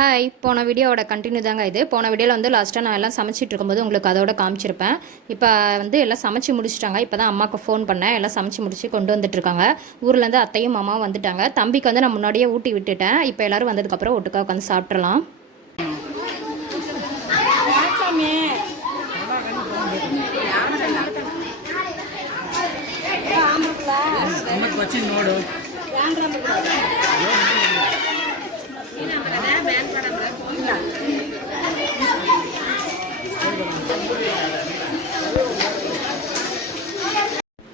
Hi, போன வீடியோவோட continue தாங்க இது. போன வீடியோவில் வந்து லாஸ்ட்டாக நான் எல்லாம் சமைச்சிட்டு இருக்கும்போது உங்களுக்கு அதோட காமிச்சிருப்பேன். இப்போ வந்து எல்லாம் சமைச்சு முடிச்சிட்டாங்க. இப்போ தான் அம்மாவுக்கு ஃபோன் பண்ணேன். எல்லாம் சமைச்சு முடிச்சு கொண்டு வந்துட்டுருக்காங்க. ஊர்லேருந்து அத்தையும் மாமாவும் வந்துட்டாங்க. தம்பிக்கு வந்து நான் முன்னாடியே ஊட்டி விட்டுட்டேன். இப்போ எல்லோரும் வந்ததுக்கப்புறம் ஒட்டுக்கா உட்காந்து சாப்பிட்றலாம்.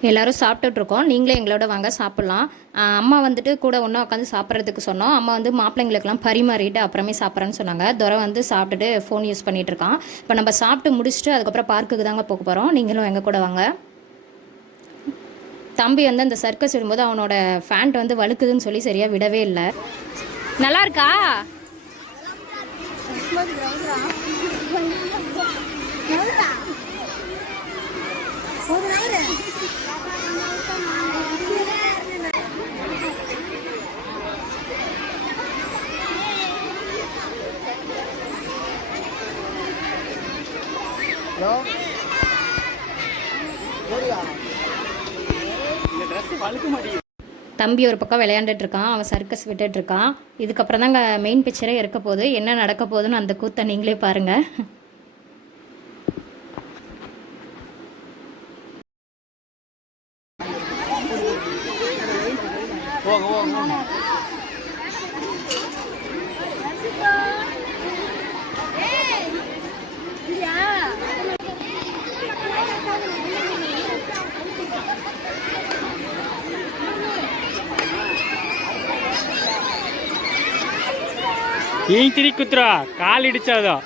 எல்லோரும் சாப்பிட்டுட்ருக்கோம். நீங்களே எங்களோட வாங்க சாப்பிட்லாம். அம்மா வந்துட்டு கூட ஒன்றா உட்காந்து சாப்பிட்றதுக்கு சொன்னோம். அம்மா வந்து மாப்பிள்ளைங்களுக்கெல்லாம் பரிமாறிட்டு அப்புறமே சாப்பிட்றேன்னு சொன்னாங்க. துரை வந்து சாப்பிட்டுட்டு ஃபோன் யூஸ் பண்ணிகிட்ருக்கான். இப்போ நம்ம சாப்பிட்டு முடிச்சுட்டு அதுக்கப்புறம் பார்க்குக்கு தாங்க போக போகிறோம். நீங்களும் எங்கள் கூட வாங்க. தம்பி வந்து அந்த சர்க்கஸ் விடும்போது அவனோட ஃபேண்ட் வந்து வழுக்குதுன்னு சொல்லி சரியாக விடவே இல்லை. நல்லா இருக்கா? தம்பி ஒரு பக்கம் விளையாண்டுட்டு இருக்கான். அவன் சர்க்கஸ் விட்டுட்டு இருக்கான். இதுக்கப்புறம் தாங்க மெயின் பிக்சரே இருக்க போகுது. என்ன நடக்க போகுதுன்னு அந்த கூத்தை நீங்களே பாருங்க. ஏன் திரி குத்துறா? கால் இடிச்சாதோ?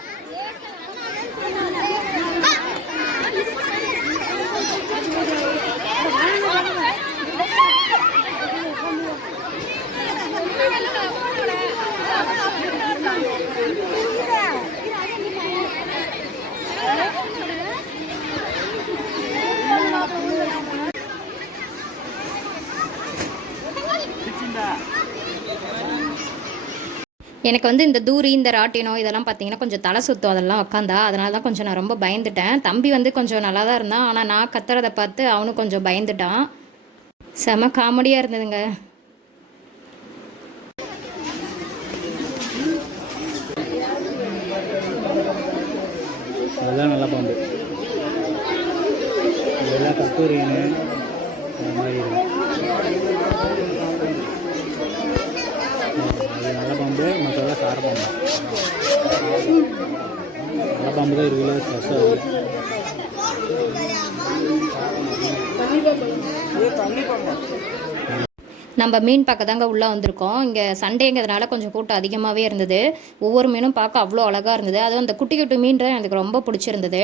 எனக்கு வந்து இந்த தூரி, இந்த ராட்டினம் இதெல்லாம் பார்த்தீங்கன்னா கொஞ்சம் தலை சுற்றும் அதெல்லாம் உட்காந்தா. அதனால தான் கொஞ்சம் நான் ரொம்ப பயந்துட்டேன். தம்பி வந்து கொஞ்சம் நல்லா தான் இருந்தான். ஆனால் நான் கத்துறதை பார்த்து அவனும் கொஞ்சம் பயந்துட்டான். செம காமெடியாக இருந்ததுங்க. அதெல்லாம் நல்லா பாம்பு. இதெல்லாம் கத்தூரின்னு அந்த மாதிரி இருக்கும். அது நல்ல பாம்பு, மற்றதெல்லாம் சார பாம்பு. நல்ல பாம்பு தான் இருக்குல்ல, ஸ்ட்ரெஸ் ஆகுது. நம்ம மீன் பார்க்க தாங்க உள்ளே வந்திருக்கோம். இங்கே சண்டேங்கிறதுனால கொஞ்சம் கூட்டம் அதிகமாகவே இருந்தது. ஒவ்வொரு மீனும் பார்க்க அவ்வளோ அழகாக இருந்தது. அதுவும் அந்த குட்டி குட்டி மீன் தான் எனக்கு ரொம்ப பிடிச்சிருந்தது.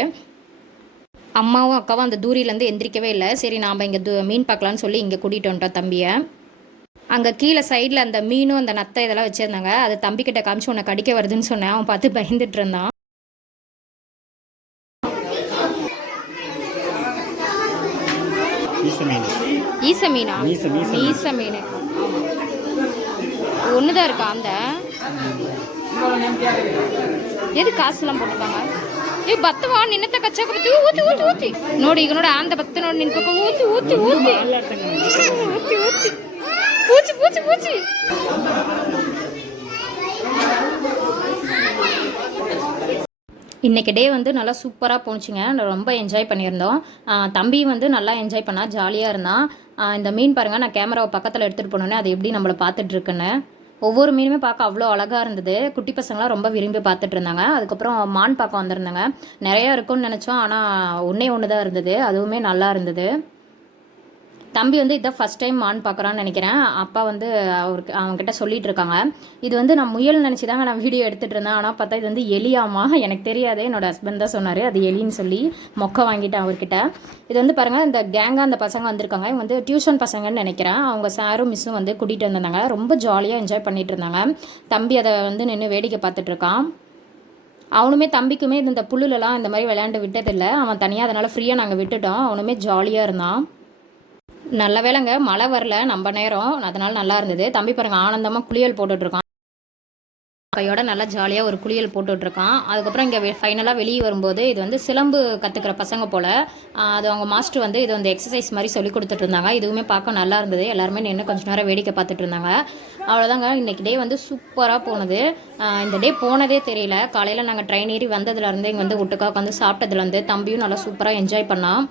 அம்மாவும் அக்காவும் அந்த தூரிலேருந்து எந்திரிக்கவே இல்லை. சரி நாம் இங்கே மீன் பார்க்கலான்னு சொல்லி இங்கே கூட்டிகிட்டு வந்துட்டோம் தம்பியை. அங்கே கீழே சைடில் அந்த மீனும் அந்த நத்தை இதெல்லாம் வச்சுருந்தாங்க. அது தம்பிக்கிட்ட காமிச்சு உன்னை கடிக்க வருதுன்னு சொன்னேன். அவன் பார்த்து பயந்துட்டு இருந்தான். ஈச மீனா? ஈச மீன் ஒன்று தான் இருக்கா? அந்த எது காசுலாம் போட்டுருக்காங்க? ஏ பத்துவா நின்னத்த கச்சாக்க பத்தி ஊத்தி ஊத்தி ஊத்தி நோடி இவனோட அந்த பத்து நோடி நின்று ஊத்தி ஊத்தி ஊத்தி ஊத்தி ஊத்தி பூச்சி பூச்சி பூச்சி. இன்றைக்கி டே வந்து நல்லா சூப்பராக போணுச்சுங்க. ரொம்ப என்ஜாய் பண்ணியிருந்தோம். தம்பி வந்து நல்லா என்ஜாய் பண்ணால் ஜாலியாக இருந்தான். இந்த மீன் பாருங்கள், நான் கேமராவை பக்கத்தில் எடுத்துகிட்டு போனோன்னே அது எப்படி நம்மளை பார்த்துட்ருக்குன்னு. ஒவ்வொரு மீனுமே பார்க்க அவ்வளோ அழகாக இருந்தது. குட்டி பசங்களாம் ரொம்ப விரும்பி பார்த்துட்டு இருந்தாங்க. அதுக்கப்புறம் மான் பார்க்க வந்திருந்தாங்க. நிறையா இருக்கும்னு நினச்சோம், ஆனால் ஒன்றே ஒன்று தான் இருந்தது. அதுவுமே நல்லா இருந்தது. தம்பி வந்து இதான் ஃபஸ்ட் டைம் மான் பார்க்குறான்னு நினைக்கிறேன். அப்பா வந்து அவங்ககிட்ட சொல்லிட்டு இருக்காங்க. இது வந்து நான் முயல் நினச்சி தாங்க நான் வீடியோ எடுத்துகிட்டு இருந்தேன். ஆனால் பார்த்தா இது வந்து எலியாமா. எனக்கு தெரியாது, என்னோடய ஹஸ்பண்ட் தான் சொன்னார் அது எலின்னு சொல்லி. மொக்கை வாங்கிட்டேன் அவர்கிட்ட. இது வந்து பாருங்கள், இந்த கேங்காக அந்த பசங்க வந்திருக்காங்க. இவங்க வந்து டியூஷன் பசங்கன்னு நினைக்கிறேன். அவங்க சாரும் மிஸ்ஸும் வந்து கூட்டிகிட்டு வந்திருந்தாங்க. ரொம்ப ஜாலியாக என்ஜாய் பண்ணிகிட்டு இருந்தாங்க. தம்பி அதை வந்து நின்று வேடிக்கை பார்த்துட்ருக்கான். அவனுமே தம்பிக்குமே இந்த புல்லுலலாம் இந்த மாதிரி விளையாண்டு விட்டதில்லை. அவன் தனியாக, அதனால் ஃப்ரீயாக நாங்கள் விட்டுட்டோம். அவனுமே ஜாலியாக இருந்தான். நல்ல வேளைங்க மழை வரல நம்ம நேரம், அதனால நல்லா இருந்தது. தம்பி பாருங்க ஆனந்தமாக குளியல் போட்டுட்ருக்கான். கையோட நல்லா ஜாலியாக ஒரு குளியல் போட்டுட்ருக்கான். அதுக்கப்புறம் இங்கே ஃபைனலாக வெளியே வரும்போது இது வந்து சிலம்பு கற்றுக்கிற பசங்க போல். அது அவங்க மாஸ்டர் வந்து இது வந்து எக்ஸசைஸ் மாதிரி சொல்லி கொடுத்துட்டு இருந்தாங்க. இதுவுமே பார்க்க நல்லா இருந்தது. எல்லாருமே நின்று கொஞ்ச நேரம் வேடிக்கை பார்த்துட்டு இருந்தாங்க. அவ்வளோதாங்க, இன்றைக்கி டே வந்து சூப்பராக போனது. இந்த டே போனதே தெரியல. காலையில் நாங்கள் ட்ரெயின் ஏறி வந்ததுலேருந்து இங்கே வந்து ஒட்டுக்கா உட்காந்து சாப்பிட்டதுலேருந்து தம்பியும் நல்லா சூப்பராக என்ஜாய் பண்ணான்.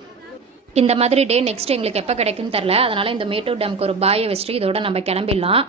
இந்த மாதிரி டே நெக்ஸ்ட் எங்களுக்கு எப்போ கிடைக்குன்னு தெரில. அதனால் இந்த மேட்டூர் டேமுக்கு ஒரு பாயை வச்சுட்டு இதோட நம்ம கிளம்பிடலாம்.